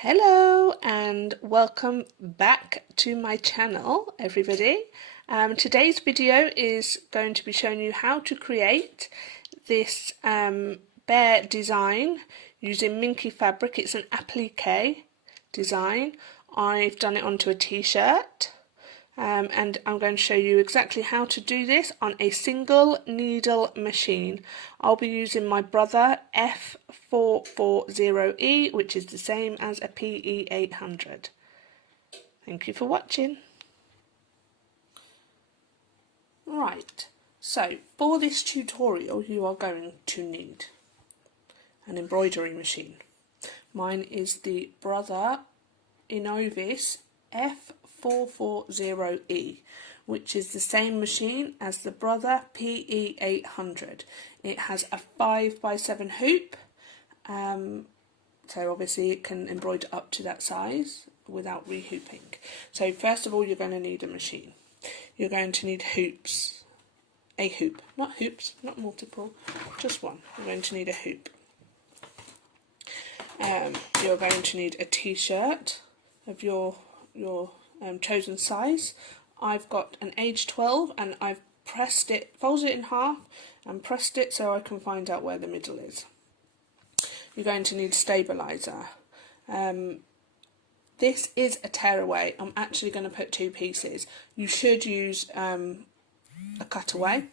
Hello and welcome back to my channel, everybody. Today's video is going to be showing you how to create this bear design using Minky fabric. It's an applique design. I've done it onto a t-shirt and I'm going to show you exactly how to do this on a single needle machine. I'll be using my Brother F440E, which is the same as a PE800. Thank you for watching. Right, so for this tutorial you are going to need an embroidery machine. Mine is the Brother Innovis F440E, which is the same machine as the Brother PE800. It has a 5x7 hoop, so obviously it can embroider up to that size without rehooping. So first of all you're going to need a machine. You're going to need hoops, a hoop, not hoops, not multiple, just one. You're going to need a hoop. You're going to need a t-shirt of your chosen size. I've got an age 12 and I've pressed it, folded it in half and pressed it so I can find out where the middle is. You're going to need Stabiliser. This is a tearaway. I'm actually going to put two pieces. You should use a cutaway,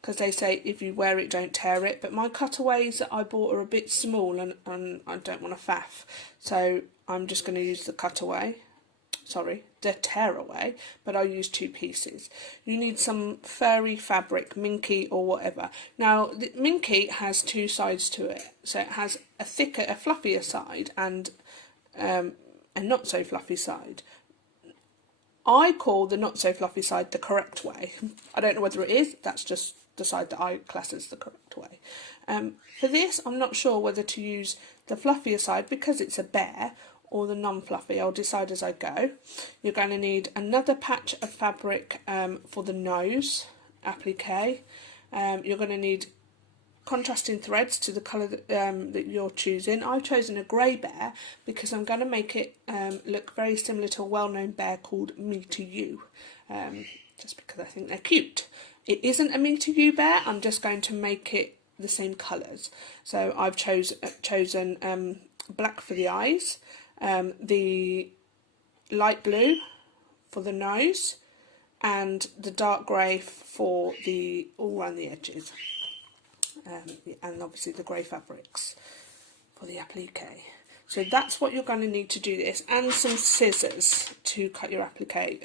because they say if you wear it don't tear it, but my cutaways that I bought are a bit small and I don't want to faff, so I'm just going to use the cutaway, the tearaway, but I'll use two pieces. You need some furry fabric, Minky or whatever. Now the Minky has two sides to it, so it has a thicker, a fluffier side and a not so fluffy side. I call the not so fluffy side the correct way. I don't know whether it is, that's just the side that I class as the correct way. For this I'm not sure whether to use the fluffier side because it's a bear or the non-fluffy. I'll decide as I go. You're going to need another patch of fabric for the nose applique. You're going to need contrasting threads to the colour that you're choosing. I've chosen a grey bear because I'm going to make it look very similar to a well-known bear called Me to You, just because I think they're cute. It isn't a Me to You bear, I'm just going to make it the same colours. So I've chosen black for the eyes, the light blue for the nose, and the dark grey for the all around the edges. And obviously the grey fabrics for the applique. So that's what you're going to need to do this, and some scissors to cut your applique.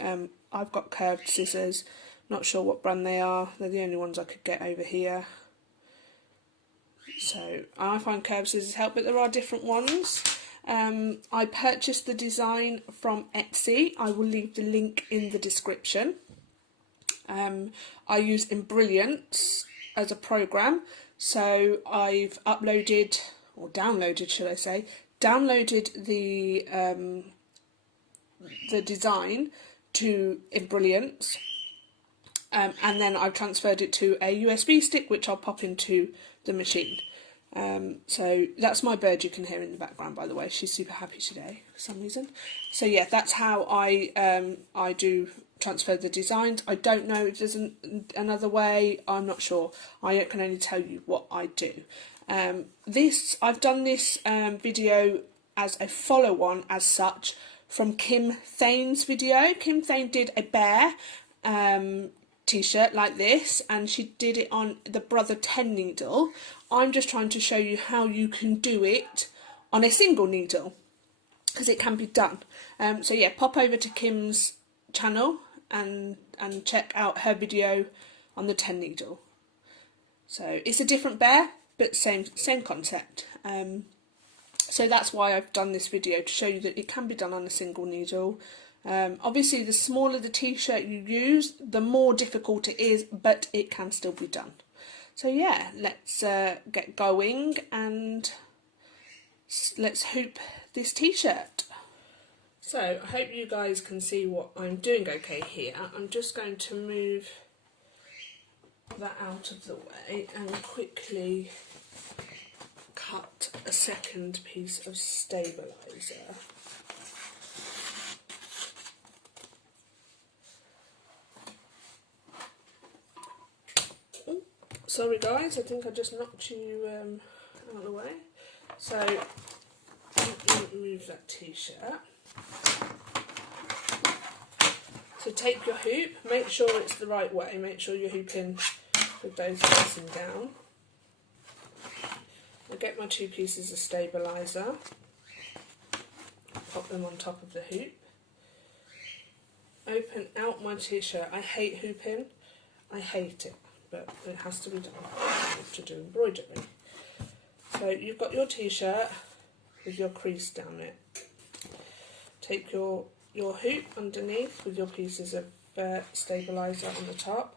I've got curved scissors, not sure what brand they are, they're the only ones I could get over here. So I find curved scissors help, but there are different ones. I purchased the design from Etsy, I will leave the link in the description. I use Brilliance as a program, so I've uploaded, or downloaded should I say, downloaded the design to Brilliance, and then I've transferred it to a USB stick which I'll pop into the machine. So that's my bird you can hear in the background, by the way. She's super happy today for some reason. So yeah, that's how I do transfer the designs. I don't know if there's another way, I'm not sure. I can only tell you what I do. I've done this video as a follow-on as such from Kim Thane's video. Kim Thane did a bear t-shirt like this, and she did it on the Brother 10 needle. I'm just trying to show you how you can do it on a single needle, because it can be done. So yeah, pop over to Kim's channel and check out her video on the 10 needle. So it's a different bear, but same concept. So that's why I've done this video, to show you that it can be done on a single needle. Obviously the smaller the t-shirt you use, the more difficult it is, but it can still be done. So yeah, let's get going and let's hoop this t-shirt. So I hope you guys can see what I'm doing okay here. I'm just going to move that out of the way and quickly cut a second piece of stabiliser. Oh, sorry guys, I think I just knocked you out of the way. So let me remove that t-shirt. So take your hoop, make sure it's the right way, make sure you're hooping with those facing down. I get my 2 pieces of stabiliser, pop them on top of the hoop, open out my t-shirt. I hate hooping, I hate it, but it has to be done to do embroidery. So you've got your t-shirt with your crease down it. Take your hoop underneath with your pieces of stabiliser on the top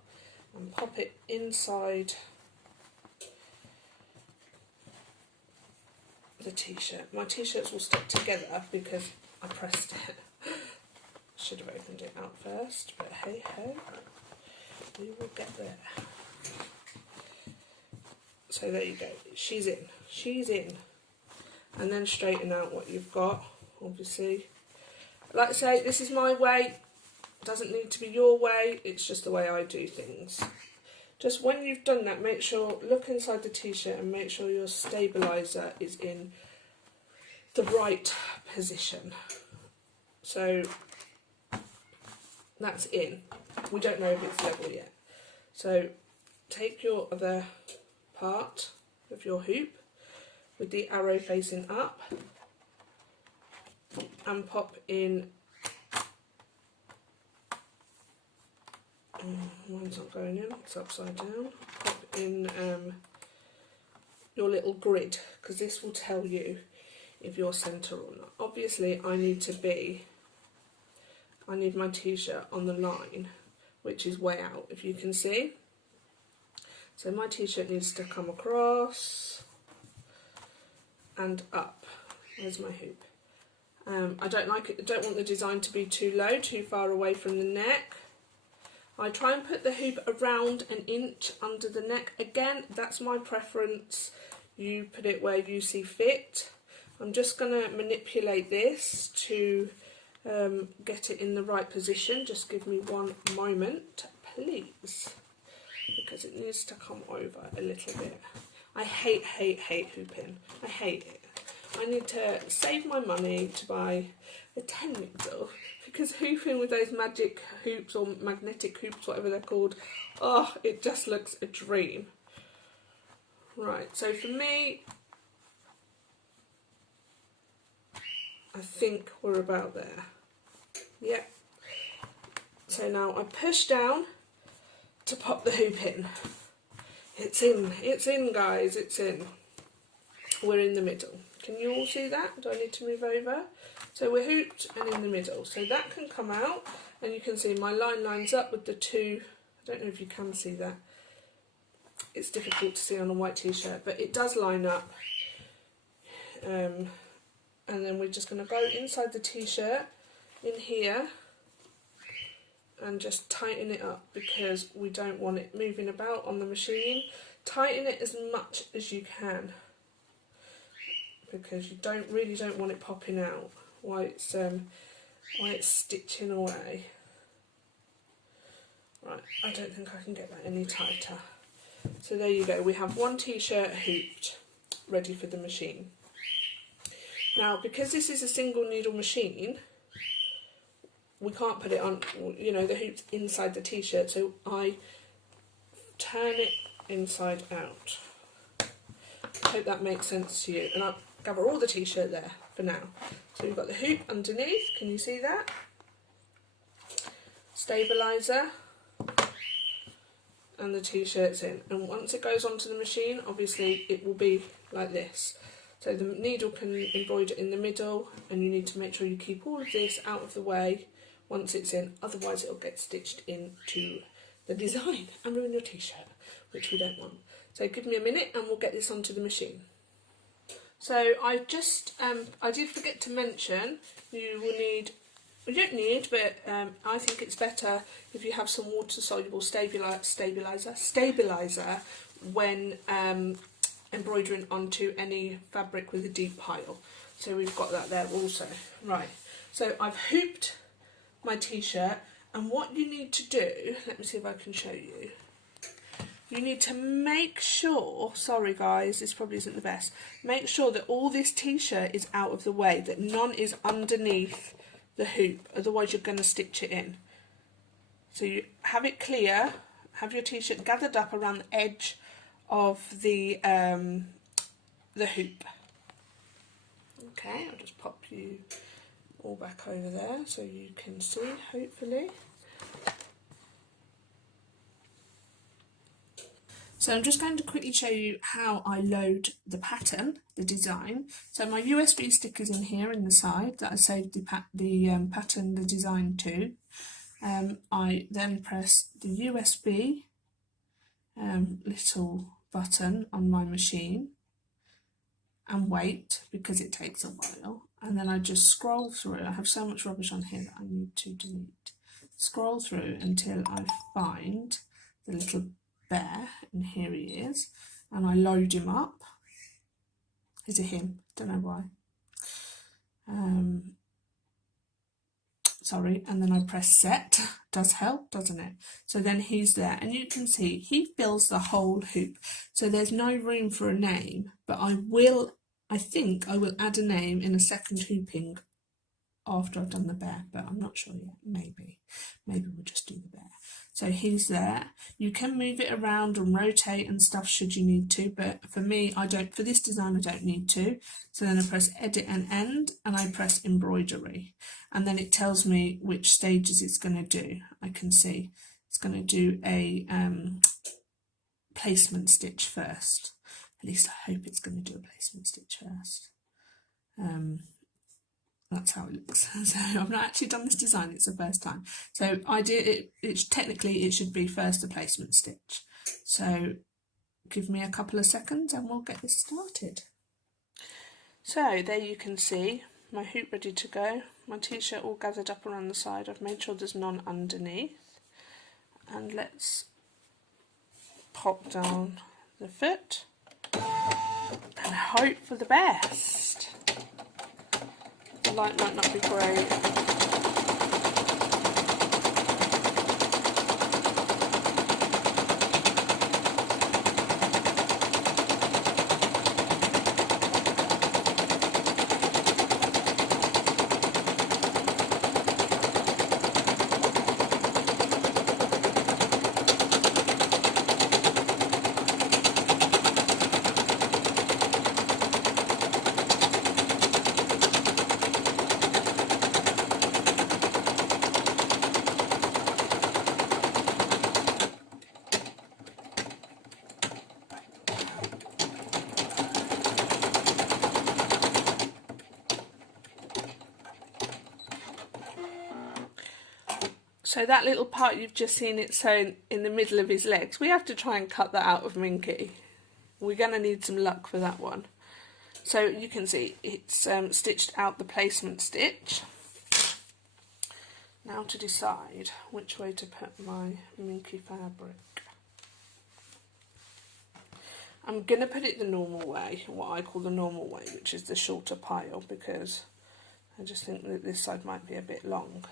and pop it inside the t-shirt. My t-shirts will stick together because I pressed it. Should have opened it out first, but hey ho, we will get there. So there you go, she's in. And then straighten out what you've got, obviously. Like I say, this is my way, it doesn't need to be your way, it's just the way I do things. Just when you've done that, make sure, look inside the t-shirt and make sure your stabiliser is in the right position. So that's in. We don't know if it's level yet. So take your other part of your hoop with the arrow facing up and pop in, mine's not going in, it's upside down, pop in your little grid, because this will tell you if you're centre or not. Obviously I need my t-shirt on the line, which is way out, if you can see. So my t-shirt needs to come across and up. There's my hoop. I don't like it. I don't want the design to be too low, too far away from the neck. I try and put the hoop around 1 inch under the neck. Again, that's my preference. You put it where you see fit. I'm just going to manipulate this to get it in the right position. Just give me one moment, please, because it needs to come over a little bit. I hate hooping. I hate it. I need to save my money to buy a 10 needle, because hooping with those magic hoops or magnetic hoops, whatever they're called, oh, it just looks a dream. Right, so for me, I think we're about there. Yep. So now I push down to pop the hoop in. It's in guys, it's in. We're in the middle. Can you all see that? Do I need to move over? So we're hooped and in the middle. So that can come out, and you can see my line lines up with the 2. I don't know if you can see that. It's difficult to see on a white t-shirt, but it does line up. And then we're just going to go inside the t-shirt in here and just tighten it up, because we don't want it moving about on the machine. Tighten it as much as you can, because you really don't want it popping out while it's stitching away. Right, I don't think I can get that any tighter. So there you go, we have one t-shirt hooped, ready for the machine. Now, because this is a single needle machine, we can't put it on, you know, the hoop's inside the t-shirt, so I turn it inside out. I hope that makes sense to you. And I'll gather all the t-shirt there for now. So we've got the hoop underneath, can you see that? Stabiliser, and the t-shirt's in. And once it goes onto the machine, obviously it will be like this. So the needle can embroider in the middle, and you need to make sure you keep all of this out of the way once it's in, otherwise it'll get stitched into the design and ruin your t-shirt, which we don't want. So give me a minute and we'll get this onto the machine. So I did forget to mention, you don't need, but I think it's better if you have some water-soluble stabiliser when embroidering onto any fabric with a deep pile. So we've got that there also. Right, so I've hooped my t-shirt, and what you need to do, let me see if I can show you. You need to make sure, sorry guys, this probably isn't the best, make sure that all this t-shirt is out of the way, that none is underneath the hoop, otherwise you're going to stitch it in. So you have it clear, have your t-shirt gathered up around the edge of the hoop. Okay, I'll just pop you all back over there so you can see, hopefully. So I'm just going to quickly show you how I load the pattern, the design. So my USB stick is in here in the side that I saved the pattern, the design to. I then press the USB little button on my machine and wait, because it takes a while, and then I just scroll through. I have so much rubbish on here that I need to delete. Scroll through until I find the little bear, and here he is, and I load him up. Is it him? Don't know why. Sorry, and then I press set. Does help, doesn't it? So then he's there, and you can see he fills the whole hoop. So there's no room for a name, but I think I will add a name in a second hooping after I've done the bear, but I'm not sure yet. Maybe we'll just do the bear. So he's there. You can move it around and rotate and stuff should you need to, but for me, for this design I don't need to. So then I press edit and end, and I press embroidery, and then it tells me which stages it's going to do. I can see it's going to do a placement stitch first. At least I hope it's going to do a placement stitch first. That's how it looks. So I've not actually done this design, it's the first time. So technically it should be first the placement stitch. So give me a couple of seconds and we'll get this started. So there you can see my hoop ready to go, my t-shirt all gathered up around the side. I've made sure there's none underneath. And let's pop down the foot and hope for the best. The light might not be great. So that little part you've just seen it sewn in the middle of his legs, we have to try and cut that out of Minky. We're going to need some luck for that one. So you can see it's stitched out the placement stitch. Now to decide which way to put my Minky fabric. I'm going to put it the normal way, what I call the normal way, which is the shorter pile, because I just think that this side might be a bit long.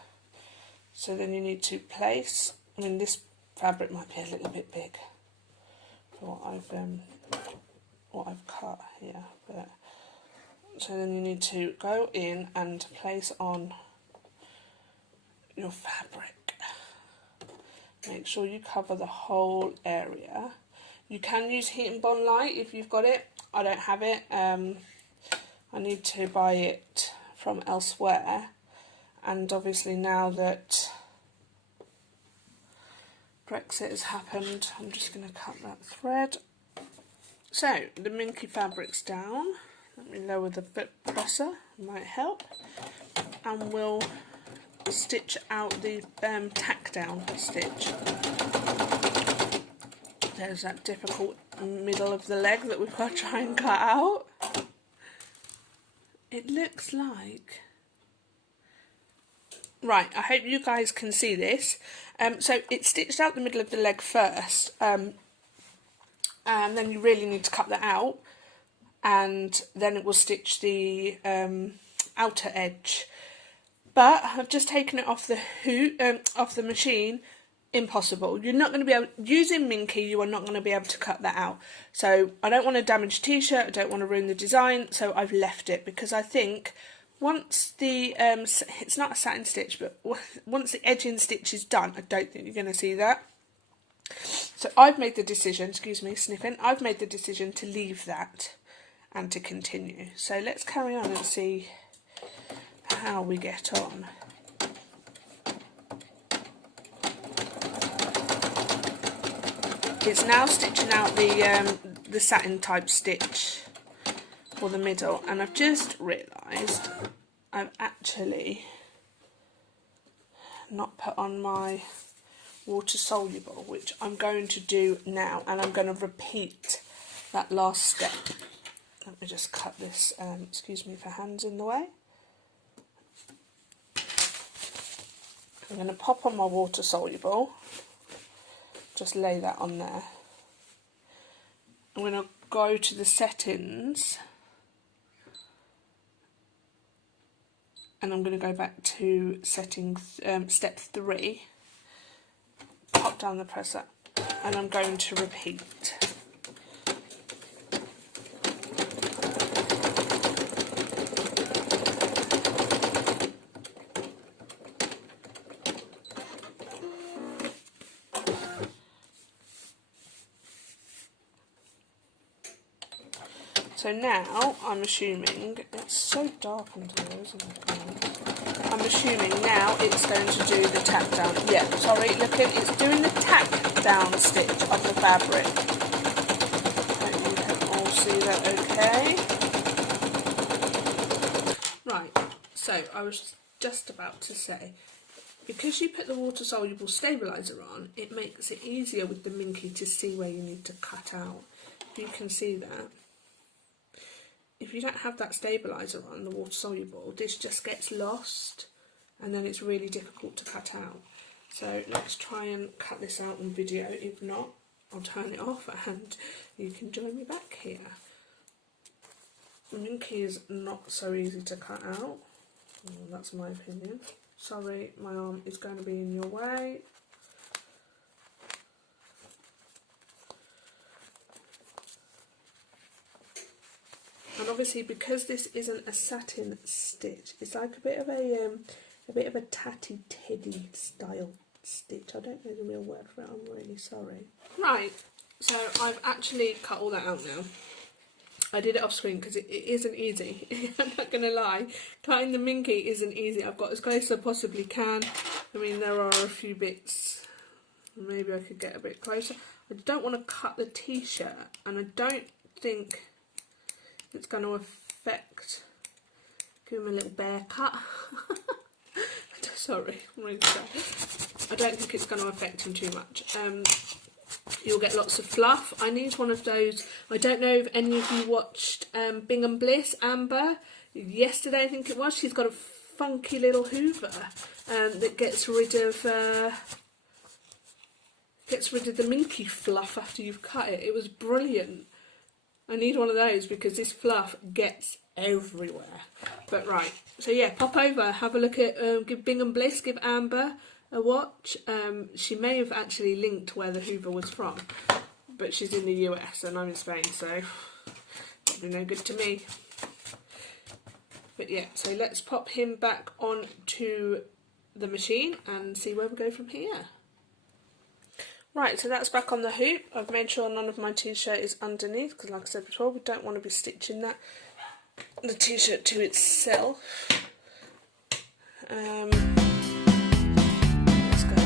So then you need to place, this fabric might be a little bit big for what I've cut here, but so then you need to go in and place on your fabric. Make sure you cover the whole area. You can use heat and bond light if you've got it. I don't have it. I need to buy it from elsewhere. And obviously now that Brexit has happened, I'm just going to cut that thread. So the Minky fabric's down. Let me lower the bit presser, might help. And we'll stitch out the tack down stitch. There's that difficult middle of the leg that we've got to try and cut out. It looks like... Right, I hope you guys can see this. So it's stitched out the middle of the leg first. and then you really need to cut that out, and then it will stitch the outer edge. But I've just taken it off the off the machine. Impossible. You're not going to be able, using Minky, you are not going to be able to cut that out. So I don't want to damage t-shirt, I don't want to ruin the design, so I've left it, because I think once the it's not a satin stitch, but once the edging stitch is done, I don't think you're going to see that. So I've made the decision, excuse me sniffing, I've made the decision to leave that and to continue. So let's carry on and see how we get on. It's now stitching out the satin type stitch for the middle, and I've just realised I've actually not put on my water soluble, which I'm going to do now, and I'm going to repeat that last step. Let me just cut this, excuse me for hands in the way. I'm going to pop on my water soluble. Just lay that on there. I'm going to go to the settings, and I'm going to go back to settings, step 3, pop down the presser, and I'm going to repeat. So now I'm assuming, it's so dark under there, isn't it? I'm assuming now it's going to do the tack down. Yeah, sorry, look, it's doing the tack down stitch of the fabric. Hope you can all see that okay. Right, so I was just about to say, because you put the water soluble stabiliser on, it makes it easier with the Minky to see where you need to cut out. You can see that. If you don't have that stabiliser on, the water soluble, this just gets lost, and then it's really difficult to cut out. So let's try and cut this out on video. If not, I'll turn it off and you can join me back here. Minky is not so easy to cut out. Well, that's my opinion. Sorry, my arm is going to be in your way. And obviously, because this isn't a satin stitch, it's like a bit of a tatty teddy style stitch. I don't know the real word for it. I'm really sorry. Right, so I've actually cut all that out now. I did it off screen because it isn't easy. I'm not going to lie. Cutting the Minky isn't easy. I've got as close as I possibly can. I mean, there are a few bits. Maybe I could get a bit closer. I don't want to cut the t-shirt, and I don't think it's going to affect. Give him a little bear cut. Sorry, I'm really sorry. I don't think it's going to affect him too much. You'll get lots of fluff. I need one of those. I don't know if any of you watched Bingham Bliss, Amber. Yesterday, I think it was. She's got a funky little hoover that gets rid of the Minky fluff after you've cut it. It was brilliant. I need one of those because this fluff gets everywhere. But right, so yeah, pop over, have a look at, give Bingham Bliss, give Amber a watch. She may have actually linked where the hoover was from, but she's in the US and I'm in Spain, so probably no good to me. But yeah, so let's pop him back onto the machine and see where we go from here. Right, so that's back on the hoop. I've made sure none of my t-shirt is underneath because, like I said before, we don't want to be stitching the t-shirt to itself. Let's go.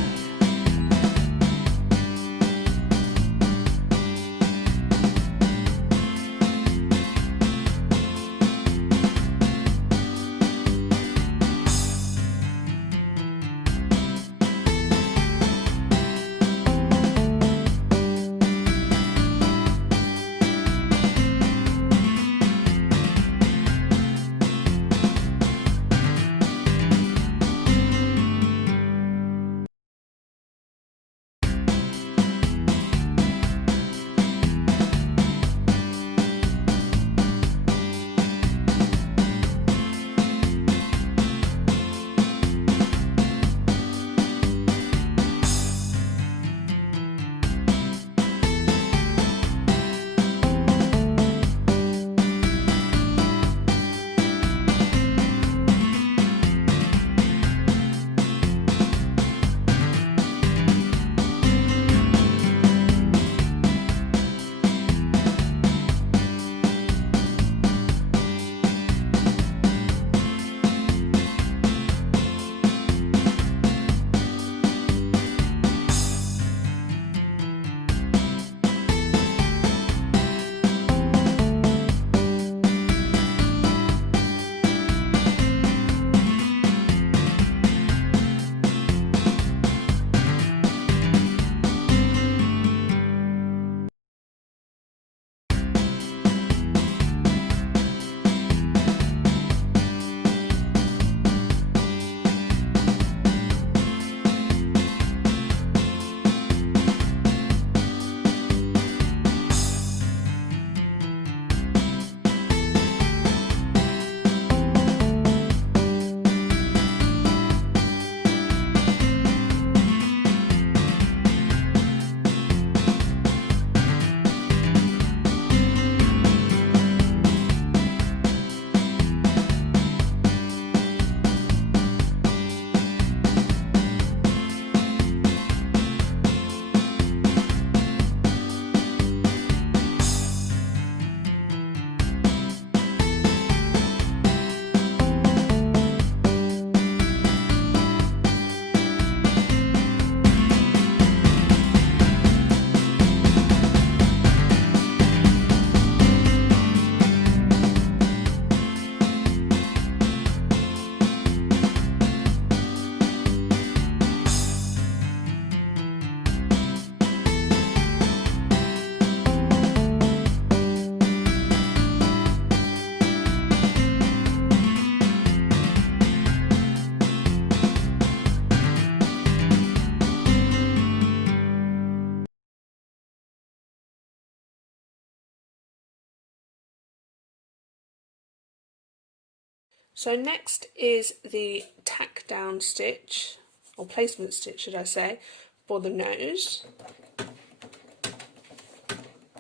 So next is the tack down stitch, or placement stitch should I say, for the nose.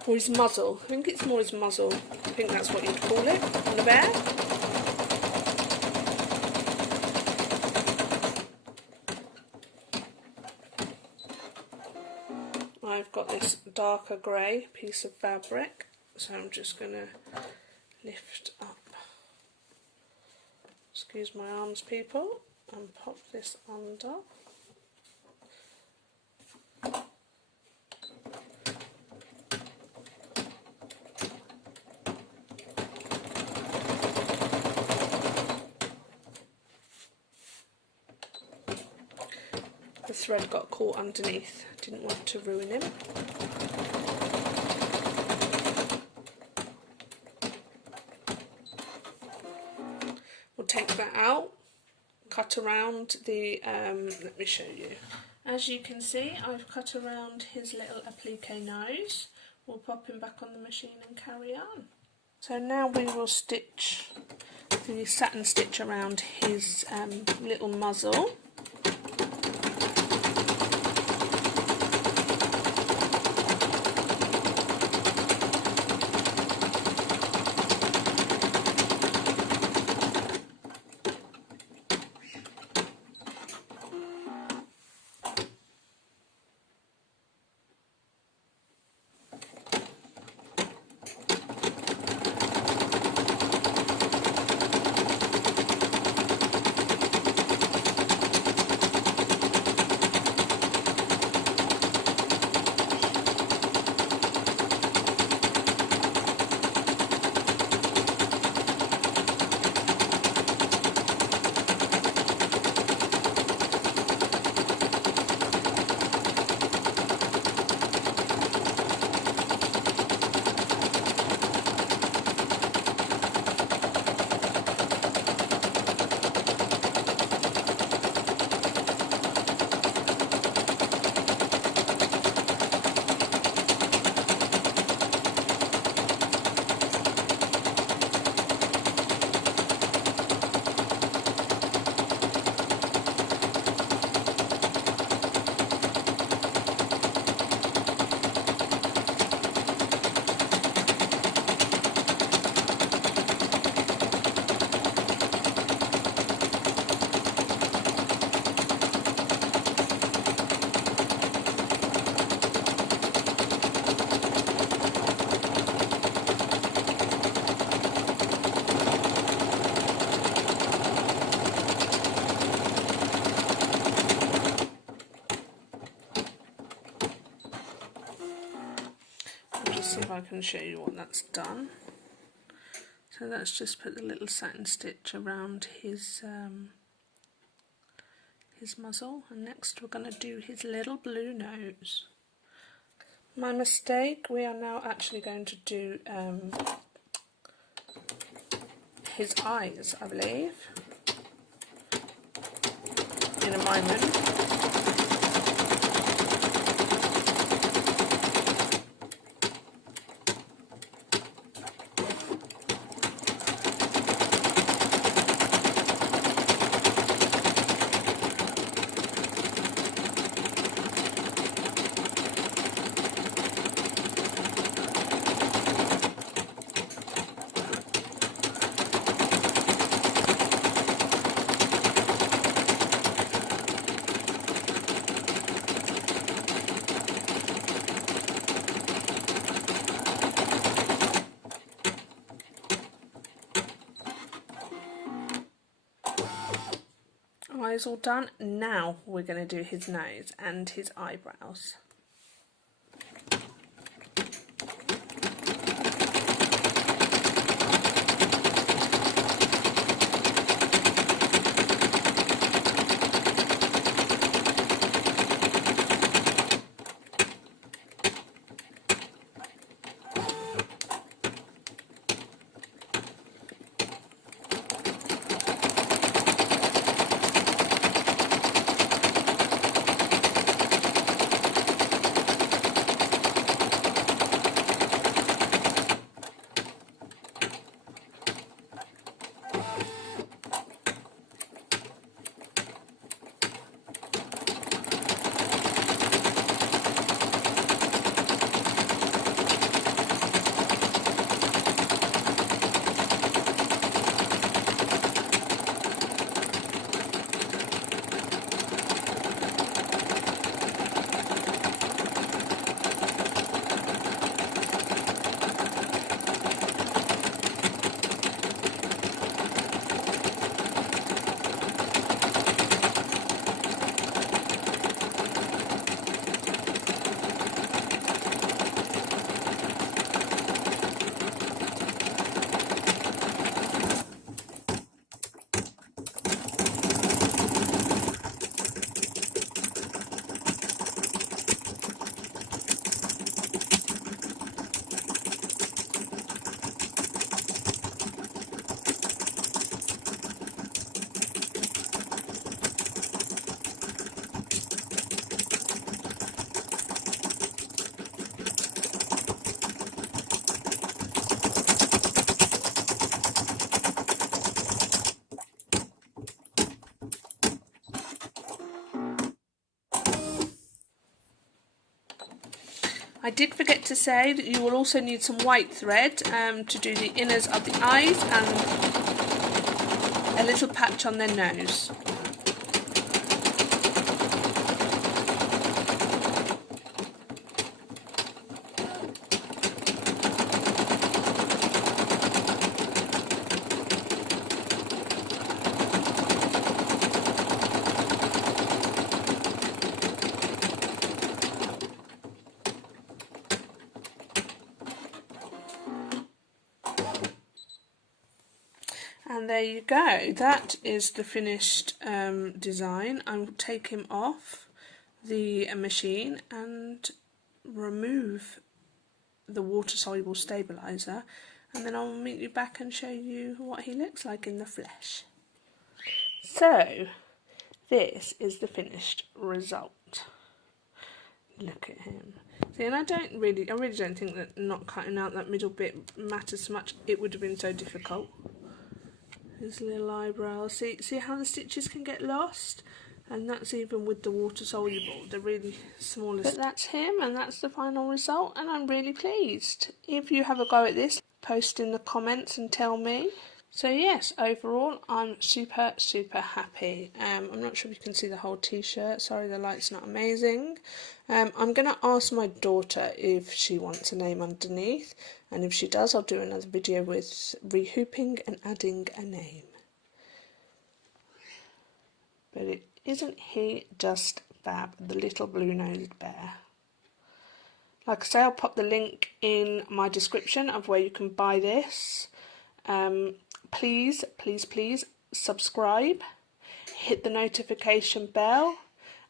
Or his muzzle. I think it's more his muzzle. I think that's what you'd call it on the bear. I've got this darker grey piece of fabric, so I'm just going to lift up, excuse my arms people, and pop this under. The thread got caught underneath, didn't want to ruin him. We'll take that out, cut around the, let me show you. As you can see, I've cut around his little applique nose. We'll pop him back on the machine and carry on. So now we will stitch the satin stitch around his little muzzle. See if I can show you what that's done. So let's just put the little satin stitch around his muzzle, and next we're going to do his little blue nose. My mistake, we are now actually going to do his eyes, I believe, in a moment. Eyes all done. Now we're going to do his nose and his eyebrows. I did forget to say that you will also need some white thread to do the inners of the eyes and a little patch on their nose. And there you go, that is the finished design. I will take him off the machine and remove the water-soluble stabiliser, and then I'll meet you back and show you what he looks like in the flesh. So, this is the finished result. Look at him. See, and I really don't think that not cutting out that middle bit matters so much. It would have been so difficult. His little eyebrows. See how the stitches can get lost? And that's even with the water soluble, the really smallest. But that's him, and that's the final result, and I'm really pleased. If you have a go at this, post in the comments and tell me. So yes, overall I'm super happy. I'm not sure if you can see the whole t-shirt, sorry the light's not amazing. I'm going to ask my daughter if she wants a name underneath, and if she does I'll do another video with rehooping and adding a name. But isn't he just fab, the little blue-nosed bear? Like I say, I'll pop the link in my description of where you can buy this. Please subscribe, hit the notification bell,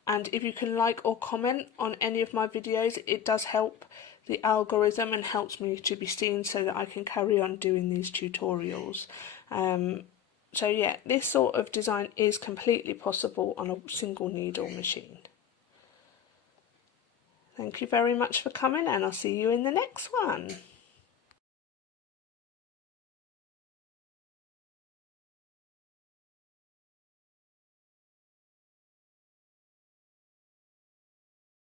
and if you can like or comment on any of my videos, it does help the algorithm and helps me to be seen so that I can carry on doing these tutorials. So yeah, this sort of design is completely possible on a single needle machine. Thank you very much for coming, and I'll see you in the next one.